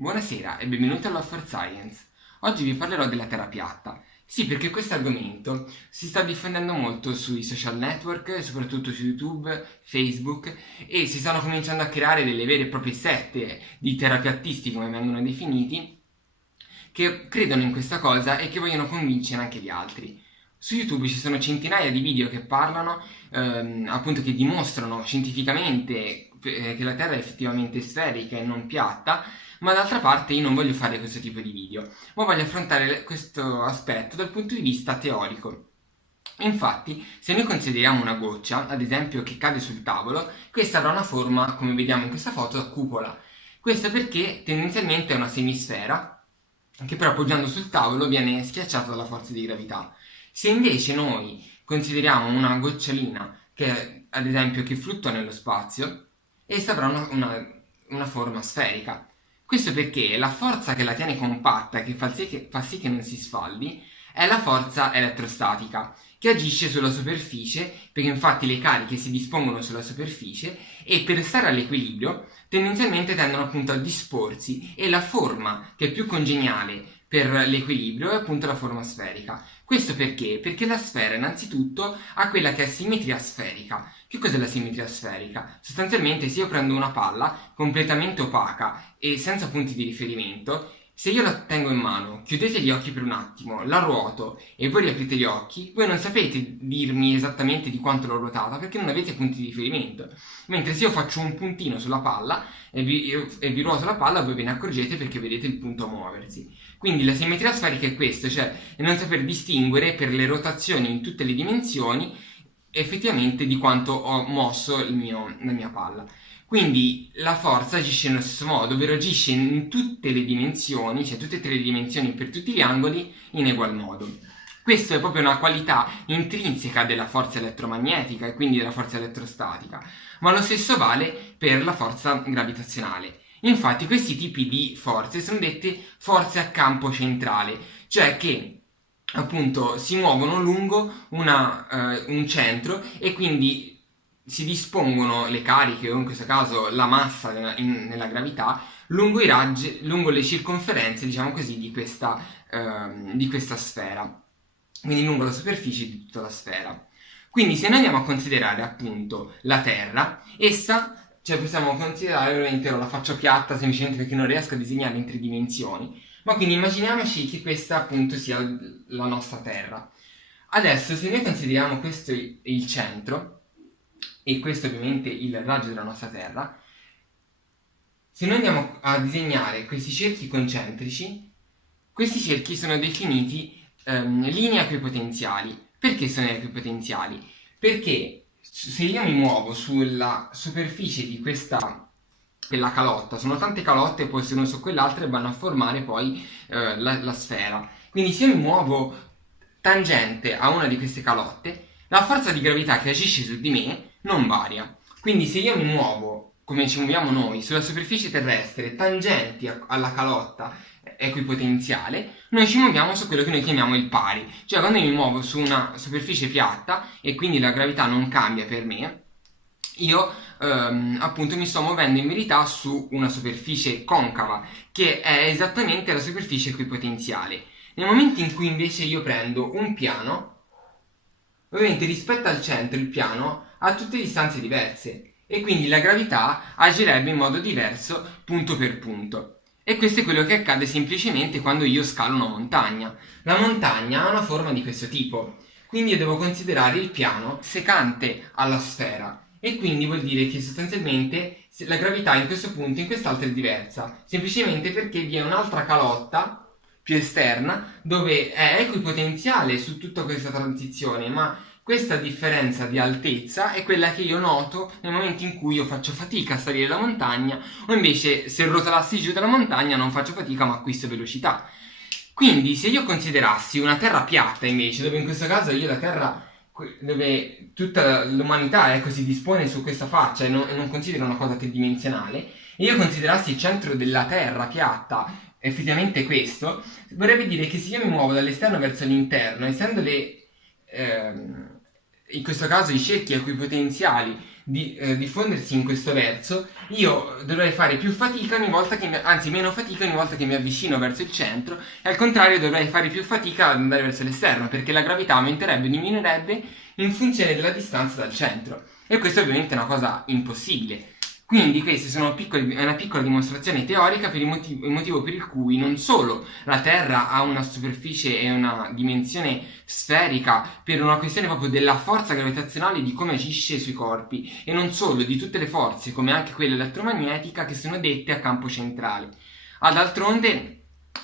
Buonasera e benvenuti alla For Science. Oggi vi parlerò della Terra piatta. Sì, perché questo argomento si sta diffondendo molto sui social network, soprattutto su YouTube, Facebook, e si stanno cominciando a creare delle vere e proprie sette di terapiattisti, come vengono definiti, che credono in questa cosa e che vogliono convincere anche gli altri. Su YouTube ci sono centinaia di video che parlano, appunto che dimostrano scientificamente che la Terra è effettivamente sferica e non piatta, ma d'altra parte io non voglio fare questo tipo di video, ma voglio affrontare questo aspetto dal punto di vista teorico. Infatti, se noi consideriamo una goccia, ad esempio, che cade sul tavolo, questa avrà una forma, come vediamo in questa foto, a cupola. Questo perché tendenzialmente è una semisfera, che però appoggiando sul tavolo viene schiacciata dalla forza di gravità. Se invece noi consideriamo una gocciolina, che ad esempio che fluttua nello spazio, essa avrà una forma sferica. Questo perché la forza che la tiene compatta, che fa sì che non si sfaldi, è la forza elettrostatica, che agisce sulla superficie, perché infatti le cariche si dispongono sulla superficie e per stare all'equilibrio tendenzialmente tendono appunto a disporsi e la forma che è più congeniale per l'equilibrio è appunto la forma sferica. Questo perché? Perché la sfera innanzitutto ha quella che è simmetria sferica. Che cos'è la simmetria sferica? Sostanzialmente se io prendo una palla completamente opaca e senza punti di riferimento, se io la tengo in mano, chiudete gli occhi per un attimo, la ruoto e voi riaprite gli occhi, voi non sapete dirmi esattamente di quanto l'ho ruotata perché non avete punti di riferimento. Mentre se io faccio un puntino sulla palla e vi ruoto la palla, voi ve ne accorgete perché vedete il punto muoversi. Quindi la simmetria sferica è questo, cioè non saper distinguere per le rotazioni in tutte le dimensioni effettivamente di quanto ho mosso la mia palla. Quindi la forza agisce nello stesso modo, ovvero agisce in tutte le dimensioni, cioè tutte e tre le dimensioni per tutti gli angoli, in egual modo. Questa è proprio una qualità intrinseca della forza elettromagnetica e quindi della forza elettrostatica, ma lo stesso vale per la forza gravitazionale. Infatti questi tipi di forze sono dette forze a campo centrale, cioè che appunto si muovono lungo un centro e quindi si dispongono le cariche, o in questo caso la massa nella gravità, lungo i raggi, lungo le circonferenze, diciamo così, di questa sfera, quindi lungo la superficie di tutta la sfera. Quindi se noi andiamo a considerare appunto la Terra, essa, cioè possiamo considerare, ovviamente la faccio piatta semplicemente perché non riesco a disegnare in tre dimensioni, ma quindi immaginiamoci che questa appunto sia la nostra Terra. Adesso se noi consideriamo questo il centro, e questo è ovviamente il raggio della nostra Terra, se noi andiamo a disegnare questi cerchi concentrici, questi cerchi sono definiti linee equipotenziali. Perché sono equipotenziali? Perché se io mi muovo sulla superficie di quella calotta, sono tante calotte, poi se una su quell'altra e vanno a formare poi la sfera. Quindi se io mi muovo tangente a una di queste calotte, la forza di gravità che agisce su di me non varia. Quindi se io mi muovo, come ci muoviamo noi, sulla superficie terrestre tangenti alla calotta equipotenziale, noi ci muoviamo su quello che noi chiamiamo il pari. Cioè quando io mi muovo su una superficie piatta e quindi la gravità non cambia per me, io appunto mi sto muovendo in verità su una superficie concava, che è esattamente la superficie equipotenziale. Nel momento in cui invece io prendo un piano, ovviamente rispetto al centro il piano ha tutte distanze diverse e quindi la gravità agirebbe in modo diverso punto per punto. E questo è quello che accade semplicemente quando io scalo una montagna. La montagna ha una forma di questo tipo, quindi io devo considerare il piano secante alla sfera e quindi vuol dire che sostanzialmente la gravità in questo punto in quest'altro è diversa, semplicemente perché vi è un'altra calotta più esterna dove è equipotenziale su tutta questa transizione, ma questa differenza di altezza è quella che io noto nel momento in cui io faccio fatica a salire la montagna o invece se rotolassi giù dalla montagna non faccio fatica ma acquisto velocità. Quindi se io considerassi una terra piatta invece, dove in questo caso io la terra, dove tutta l'umanità si dispone su questa faccia e non considero una cosa tridimensionale, e io considerassi il centro della terra piatta effettivamente questo, vorrebbe dire che se io mi muovo dall'esterno verso l'interno, essendo in questo caso i cerchi equipotenziali di diffondersi in questo verso, io dovrei fare più fatica ogni volta anzi meno fatica ogni volta che mi avvicino verso il centro, e al contrario dovrei fare più fatica ad andare verso l'esterno, perché la gravità aumenterebbe o diminuirebbe in funzione della distanza dal centro. E questo ovviamente è una cosa impossibile. Quindi queste sono una piccola dimostrazione teorica per il motivo per il cui non solo la Terra ha una superficie e una dimensione sferica per una questione proprio della forza gravitazionale, di come agisce sui corpi, e non solo di tutte le forze, come anche quella elettromagnetica, che sono dette a campo centrale. D'altronde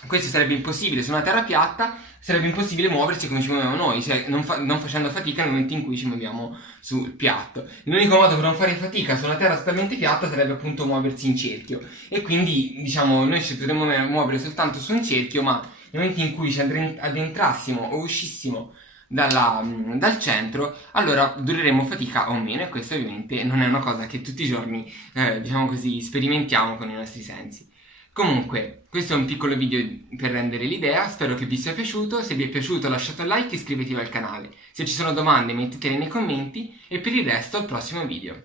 questo sarebbe impossibile su una Terra piatta, sarebbe impossibile muoversi come ci muoviamo noi, cioè non facendo fatica nel momento in cui ci muoviamo sul piatto. L'unico modo per non fare fatica su una Terra totalmente piatta sarebbe appunto muoversi in cerchio, e quindi diciamo noi ci potremmo muovere soltanto su un cerchio, ma nel momento in cui ci addentrassimo o uscissimo dal centro, allora dureremo fatica o meno, e questo ovviamente non è una cosa che tutti i giorni diciamo così sperimentiamo con i nostri sensi. Comunque, questo è un piccolo video per rendere l'idea, spero che vi sia piaciuto. Se vi è piaciuto lasciate un like e iscrivetevi al canale. Se ci sono domande mettetele nei commenti, e per il resto al prossimo video.